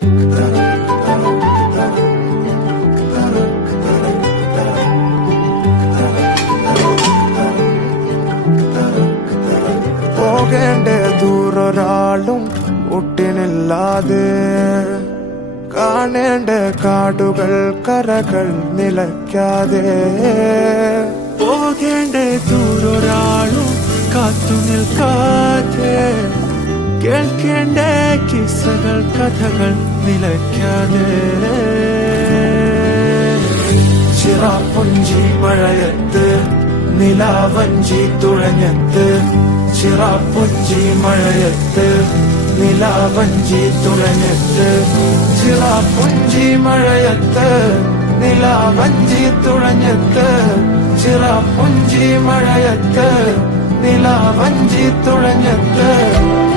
പോകേണ്ട ദൂരൊരാളും ഒട്ടിനില്ലാതെ കാണേണ്ട കാടുകൾ കരകൾ നിലയ്ക്കാതെ പോകേണ്ട ദൂരൊരാളും കാത്തു നിൽക്കാതെ കേൾക്കേണ്ട കിസ്സകൾ കഥകൾ നിലയ്ക്കാതെ ചിറാപ്പുഞ്ചി മഴയത്ത് നിലാവഞ്ചി തുഴഞ്ഞത്ത് ചിറാപ്പുഞ്ചി മഴയത്ത് നിലാവഞ്ചി തുഴഞ്ഞത്ത് ചിറാപ്പുഞ്ചി മഴയത്ത് നിലാവഞ്ചി തുഴഞ്ഞത്ത് ചിറാപ്പുഞ്ചി മഴയത്ത് നിലാവഞ്ചി തുഴഞ്ഞത്ത്